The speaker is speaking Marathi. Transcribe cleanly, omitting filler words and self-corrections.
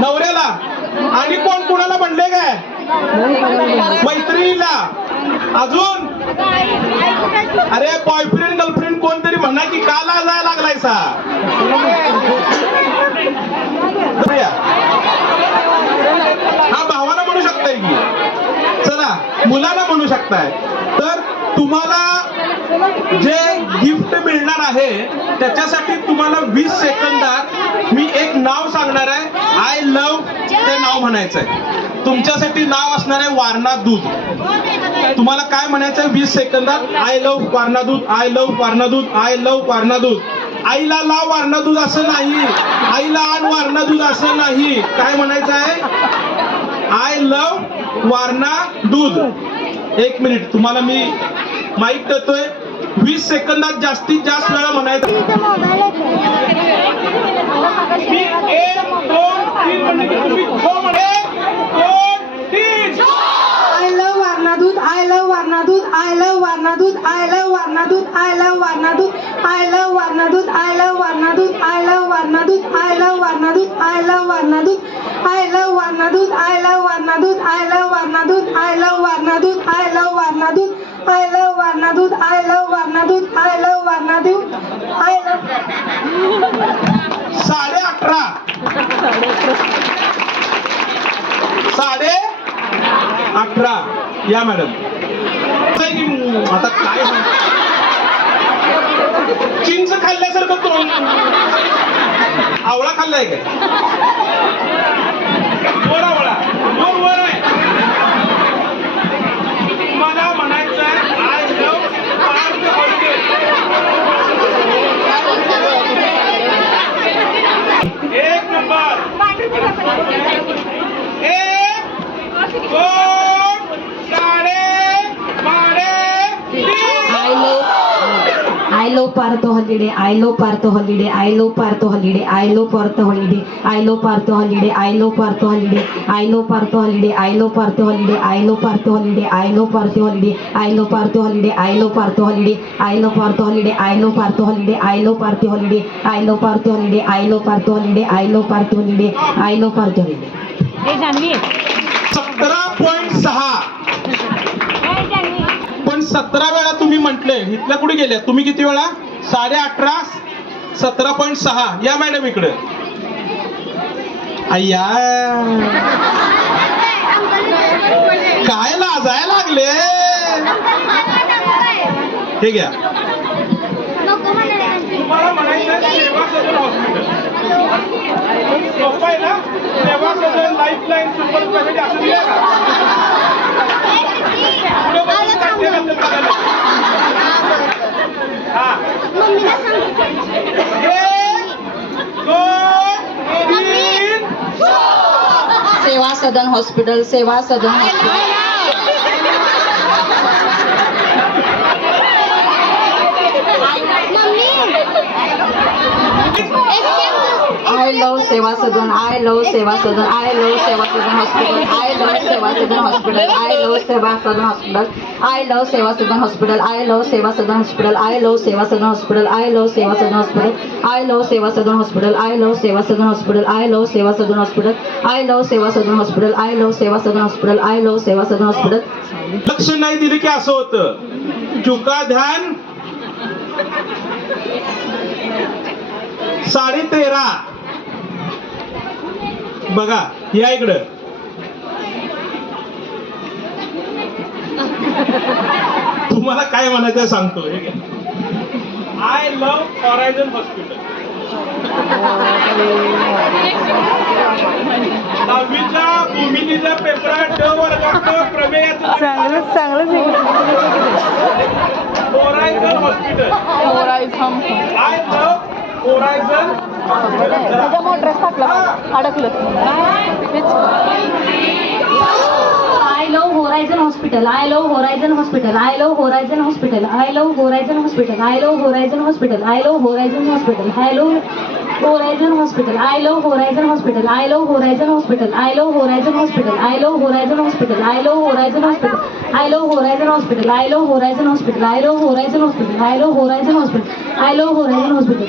नवऱ्याला. आणि कोण कुणाला म्हणले काय? मैत्रिणीला. अजून अरे बॉयफ्रेंड गर्लफ्रेंड कोणतरी म्हणा की का लाजायला लागलायसा? हा भावाला म्हणू शकताय की, चला मुलाला म्हणू शकताय. तर तुम्हाला जे गिफ्ट मिळणार आहे त्याच्यासाठी तुम्हाला 20 सेकंदात मी एक नाव सांगणार आहे. आय लव्ह ते नाव म्हणायचं आहे. तुमच्यासाठी नाव असणार आहे वारणा दूध. तुम्हाला काय म्हणायचं आहे 20 सेकंदात? आय लव्ह वारणा दूध, आय लव्ह वारणा दूध, आय लव्ह वारणा दूध. आईला लाव वारणा दूध असं नाही, आईला आण वारणा दूध असं नाही. काय म्हणायचं आहे? आय लव्ह वारणा दूध. 1 मिनिट तुम्हाला मी माईक देतोय. 20 सेकंदात जास्तीत जास्त वेळा म्हणायचं. मी 1 2 3 म्हणले की तुम्ही 1 2 3. आय लव्ह वारणा दूध, आय लव्ह वारणा दूध, आय लव्ह वारणा दूध, आय लव्ह वारणा दूध, आय लव्ह वारणा दूध, आय लव्ह वारणा दूध, आय लव्ह वारणा दूध, आय लव्ह वारणा दूध, आय लव्ह वारणा दूध, आय लव्ह वारणा दूध, आय लव्ह वारणा दूध, आय लव्ह वारणा दूध, आय लव्ह वारणा दूध, आय लव्ह वारणा दूध, आय लव्ह वारणा दूध, आय लव्ह वारणा दूध, आय लव्ह वारणा दूध, आय लव्ह वारणा दूध, आय लव्ह. 11:30. 11:30. या मॅडम. आता काय चिंच खाल्ल्यासारखं तोंड. आवळा खाल्लाय काय? वर आवळा वर आहे. मला म्हणायचं आहे I love Parth holiday. 1 number. 1 2 I love Partho holiday, I love Partho holiday, I love Partho holiday, I love Partho holiday, I love Partho holiday, I love Partho holiday, I love Partho holiday, I love Partho holiday, I love Partho holiday, I love Partho holiday, I love Partho holiday, I love Partho holiday, I love Partho holiday, I love Partho holiday, I love Partho holiday, I love Partho holiday, I love Partho holiday, I love Partho holiday, I love Partho holiday. हे जान्हवी 17.6. पण 17 वेळा तुम्ही म्हटले. इथल्या कुठे गेल्या तुम्ही? किती वेळा? 18:30. 17.6. या मॅडम इकडे. अय्या काय लाजायला लागले? हे घ्या. तुम्हाला म्हणायचं सेवा सदन हॉस्पिटल. सोपं आहे ना? सेवा सदन लाईफलाईन सुपर स्पेशालिटी असं दिलं का? सेवा सदन हॉस्पिटल, सेवा सदन hospital. I love Seva Sadan, I love Seva Sadan, I love Seva Sadan Hospital, I love Seva Sadan Hospital, I love Seva Sadan Hospital, I love Seva Sadan Hospital, I love Seva Sadan Hospital, I love Seva Sadan Hospital, I love Seva Sadan Hospital, I love Seva Sadan Hospital, I love Seva Sadan Hospital, I love Seva Sadan Hospital, I love Seva Sadan Hospital, I love Seva Sadan Hospital, I love Seva Sadan Hospital. लक्ष नाही दिले की असं होतं. चुका ध्यान 13:30. बघा या इकडं. तुम्हाला काय म्हणायचं सांगतो. I love horizon hospital. 10वीच्या भूमितीच्या पेपरात ड वर्गात प्रमेयाचं चांगलंच horizon hospital. I love horizon. त्याच्यामुळे ड्रेस टाकला अडकलं. I love Horizon Hospital, I love Horizon Hospital, I love Horizon Hospital, I love Horizon Hospital, I love Horizon Hospital, I love Horizon Hospital, I love Horizon Hospital, I love Horizon Hospital, I love Horizon Hospital, I love Horizon Hospital, I love Horizon Hospital, I love Horizon Hospital, I love Horizon Hospital, I love Horizon Hospital, I love Horizon Hospital, I love Horizon Hospital, I love Horizon Hospital.